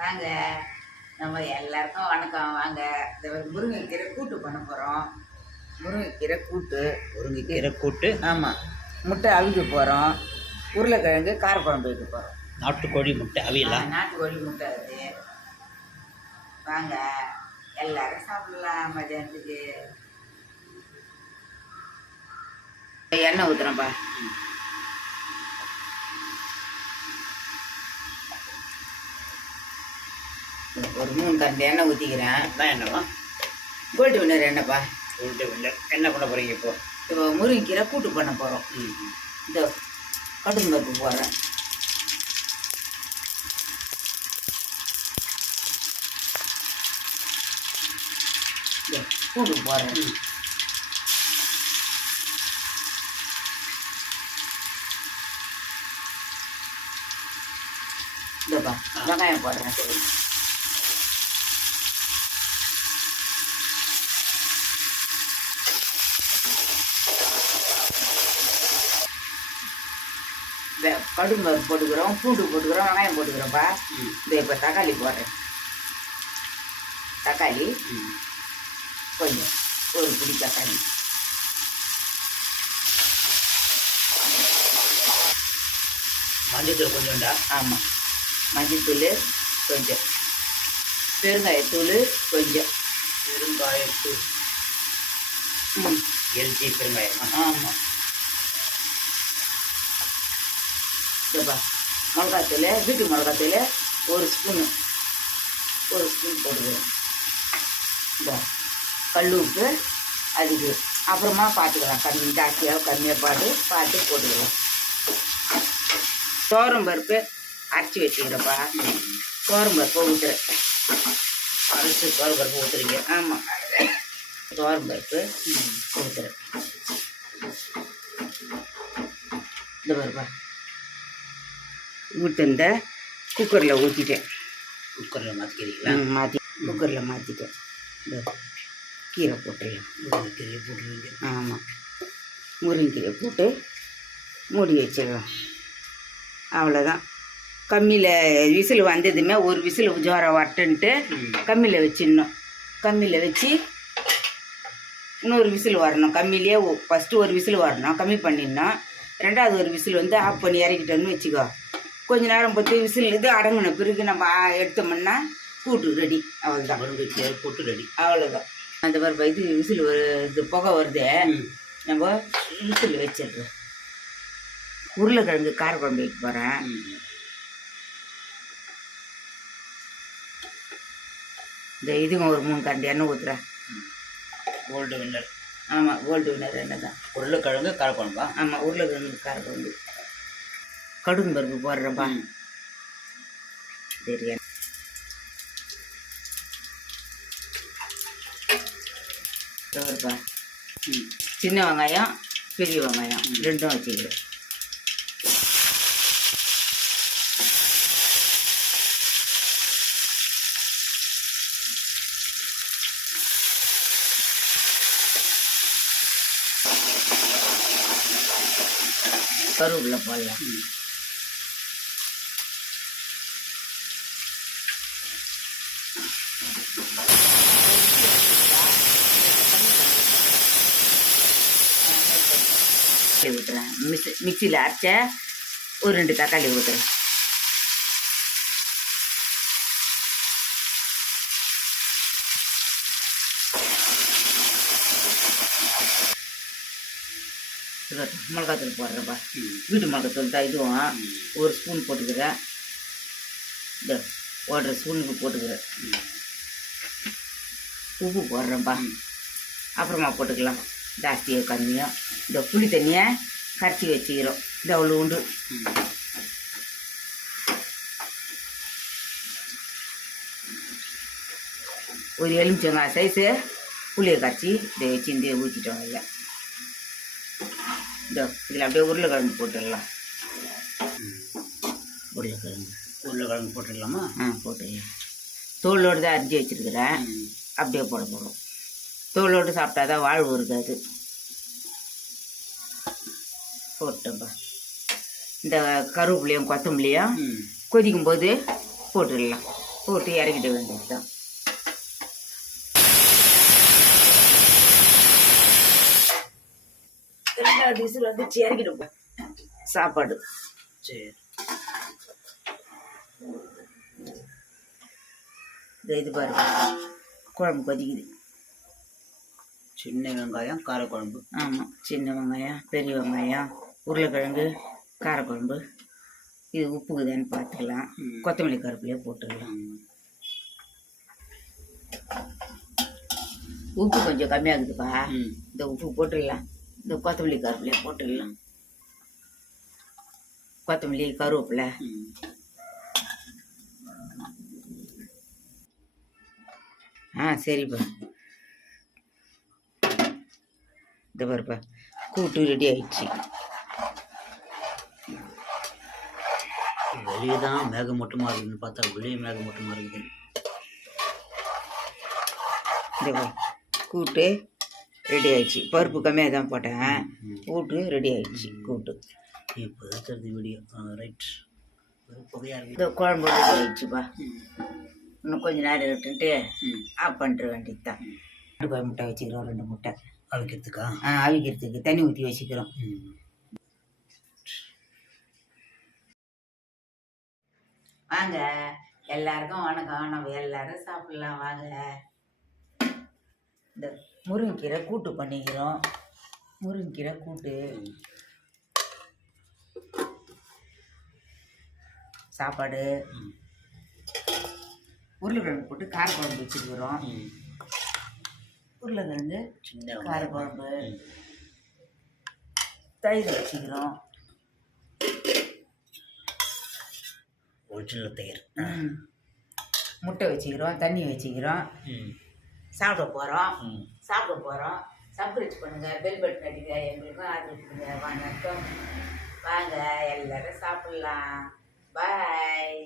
வாங்க, நம்ம எல்லாருக்கும் வணக்கம். வாங்க, இந்த முருங்கைக்கீரை கூட்டு பண்ண போகிறோம். முருங்கைக்கீரை கூட்டு. முருங்கைக்கீரை கூட்டு. ஆமாம். முட்டை அவிக்க போகிறோம். உருளைக்கிழங்கு காரக்குழம்பு வைக்க போகிறோம். நாட்டுக்கோழி முட்டை அவியலாம். நாட்டுக்கோழி முட்டை அது. வாங்க, எல்லாரும் சாப்பிடலாம் மதியானத்துக்கு. எண்ணெய் ஊற்றுறேன்ப்பா. ஒரு 3 கரண்டி எண்ணெய் ஊற்றிக்கிறேன். அதான் என்னவா? கோல்டு வின்னர் எண்ணெய்ப்பா. Gold Winner. என்ன பண்ண போகிறீங்க இப்போ? முருங்கைக்கீரை கூட்டு பண்ண போகிறோம். இந்த கடுகு பருப்பு போடுறேன். கூட்டு போடுறேன். இதப்பா வெங்காயம் போடுறேன். கடுகு பருப்பு போட்டுக்கிறோம், பூண்டு போட்டுக்கிறோம், வெங்காயம் போட்டுக்கிறோம்ப்பா. இந்த இப்போ தக்காளி போடுறேன். தக்காளி கொஞ்சம், ஒரு பிடி தக்காளி. மஞ்சத்தூள் கொஞ்சம்டா. ஆமாம், மஞ்சத்தூள் கொஞ்சம், பெருங்காயத்தூள் கொஞ்சம். பெருங்காயத்தூள் எல்ஜி பெருங்காயம். ஆமாம். இதப்பா மிளகாத்தூள், வீட்டு மிளகாத்தூள் ஒரு ஸ்பூன் போட்டுக்கிறோம். இந்த கல் உப்பு அதுக்கு அப்புறமா பார்த்துக்கலாம். ஜாஸ்தியாக கம்மியாக பார்த்து போட்டுக்கலாம். துவரம் பருப்பு அரைச்சி வச்சுக்கிறப்பா. துவரம் பருப்பை ஊற்றுறேன். அரைச்சி துவரம் பருப்பு ஊற்றுறீங்க? ஆமாம், துவரம் பருப்பு ஊற்றுறேன். இந்த பருப்பா ஊற்று இந்த குக்கரில் ஊற்றிட்டேன். குக்கரில் மாற்றிக்கிறீங்களா? மாற்றி குக்கரில் மாற்றிட்டேன். இந்த கீரை போட்டுடலாம். முருங்கைக்கீரை போட்டுருவீங்க? ஆமாம், முருங்கைக்கீரை போட்டு மூடி வச்சிடலாம். அவ்வளோதான். கம்மியில் விசில் வந்ததுமே ஒரு விசில் ஜோரம் வட்டுன்ட்டு கம்மியில் வச்சிடணும். கம்மியில் வச்சு இன்னொரு விசில் வரணும். கம்மியிலே ஃபஸ்ட்டு ஒரு விசில் வரணும், கம்மி பண்ணிடணும். ரெண்டாவது ஒரு விசில் வந்து ஆஃப் பண்ணி இறக்கிட்டோன்னு வச்சுக்கோ. கொஞ்ச நேரம் பொறுத்து விசில் இது அடங்கின பிறகு நம்ம எடுத்தோம்னா கூட்டு ரெடி. அவ்வளோதான், முருங்கைக்கீரை கூட்டு ரெடி. அவ்வளோதான். அந்த மாதிரி இது விசில் இது புகை வருது, நம்ம விசில் வச்சிடுறோம். உருளைக்கிழங்கு காரக்குழம்பு வைக்க போகிறேன். இந்த இதுவும் ஒரு 3 கரண்டி எண்ணெய் ஊற்றுறேன். Gold winner. ஆமாம், கோல்டு வின்னர் எண்ணெய் தான். உருளைக்கிழங்கு காரக்குழம்பா? ஆமாம், உருளைக்கிழங்கு காரக்குழம்பு. கடுகு பருப்பு போடுறேன்ப்பா. சரியா? போடுறப்பா. சின்ன வெங்காயம் பெரிய வெங்காயம் ரெண்டும் வச்சுக்கிறேன். கருவேப்பிலை போடலாம். ஊற்றுறேன். மிக்சியில் அரைச்ச ஒரு 2 தக்காளி ஊற்றுறேன். மிளகாத்தூள் போடுறேன்ப்பா. வீட்டு மிளகாத்தூள் தான் இதுவும். ஒரு ஸ்பூன் போட்டுக்கிறேன். இந்த 1.5 ஸ்பூனுக்கு போட்டுக்கிறேன். உப்பு போடுறேன்ப்பா. அப்புறமா போட்டுக்கலாம், ஜாஸ்தியாக கம்மியாக. இந்த புளி தண்ணியை கரைச்சி வச்சுக்கிறோம். இந்த அவ்வளோ உண்டு. ஒரு எலுமிச்சங்காய் சைஸு புளியை கரைச்சி இதை வச்சு இந்த ஊற்றிட்டோம். இல்லை இந்த இதில் அப்படியே உருளைக்கிழங்கு போட்டுடலாம். உருளைக்கிழங்கு போட்டுடலாமா? போட்டுடலாம். தோலோடு தான் அரிஞ்சு வச்சுருக்கிறேன். அப்படியே போட போகிறோம். தோலோடு சாப்பிட்டா தான் வாழ்வு இருக்காது. போட்டோம்பா. இந்த கருவேப்பிலையும் கொத்தமல்லியும் கொதிக்கும் போது போட்டுடலாம். போட்டு இறக்கிட வேண்டியது தான். ரெண்டாவது விசில் வந்துச்சு, இறக்கிடுப்பேன் சாப்பாடு. சரி. இது பாருங்க, குழம்பு கொதிக்குது. சின்ன வெங்காயம் காரக்குழம்பு. ஆமாம், சின்ன வெங்காயம், பெரிய வெங்காயம், உருளைக்கிழங்கு, காரக்குழம்பு. இது உப்புக்குதான்னு பார்த்துக்கலாம். கொத்தமல்லி கருப்பிலையே போட்டுக்கலாம். உப்பு கொஞ்சம் கம்மியாகுதுப்பா. இந்த உப்பு போட்டுடலாம். இந்த கொத்தமல்லி கருப்பிலையே போட்டுடலாம். கொத்தமல்லி கருவேப்பிலை. சரிப்பா. இந்த பாருப்பா, கூட்டு ரெடி ஆயிடுச்சு. வெளியே தான் மேகமூட்டமாக இருக்குதுன்னு பார்த்தா வெளியே மேகமூட்டமாக இருக்குது. இந்த பாரு, கூட்டு ரெடி ஆயிடுச்சு. பருப்பு கம்மியாக தான் போட்டேன். கூட்டு ரெடி ஆயிடுச்சு. கூட்டு இப்போ இருக்கிறது வீடியோ. ரைட். புகையாக இருக்குது. இந்த குழம்பு ரெடி ஆயிடுச்சுப்பா. இன்னும் கொஞ்சம் நேரம் விட்டுட்டு ஆஃப் பண்ணிட்டு வேண்டியது தான். முட்டை வச்சுக்கிறோம், 2 முட்டை அவிக்கிறதுக்கா? அவிக்கிறதுக்கு தண்ணி ஊற்றி வச்சுக்கிறோம். வாங்க எல்லாருக்கும் வணக்கம். நம்ம எல்லாரும் சாப்பிடலாம் வாங்க. இந்த முருங்கைக்கீரை கூட்டு பண்ணிக்கிறோம். முருங்கைக்கீரை கூட்டு, சாப்பாடு, உருளைக்கிழங்கு போட்டு காரக்குழம்பு வச்சுருக்கிறோம். உருளைக்கிழங்கு, சின்ன காரக்குழம்பு, தயிர் வச்சுக்கிறோம். ஒரிஜினல் தயிர். முட்டை வச்சுக்கிறோம், தண்ணி வச்சுக்கிறோம். சாப்பிட போகிறோம். சப்ஸ்கிரைப் பண்ணுங்கள், பெல் பட்டன் அடிங்க, எங்களுக்கும் ஆதரவு கொடுங்க. வணக்கம். வாங்க எல்லாரும் சாப்பிட்லாம். பாய்.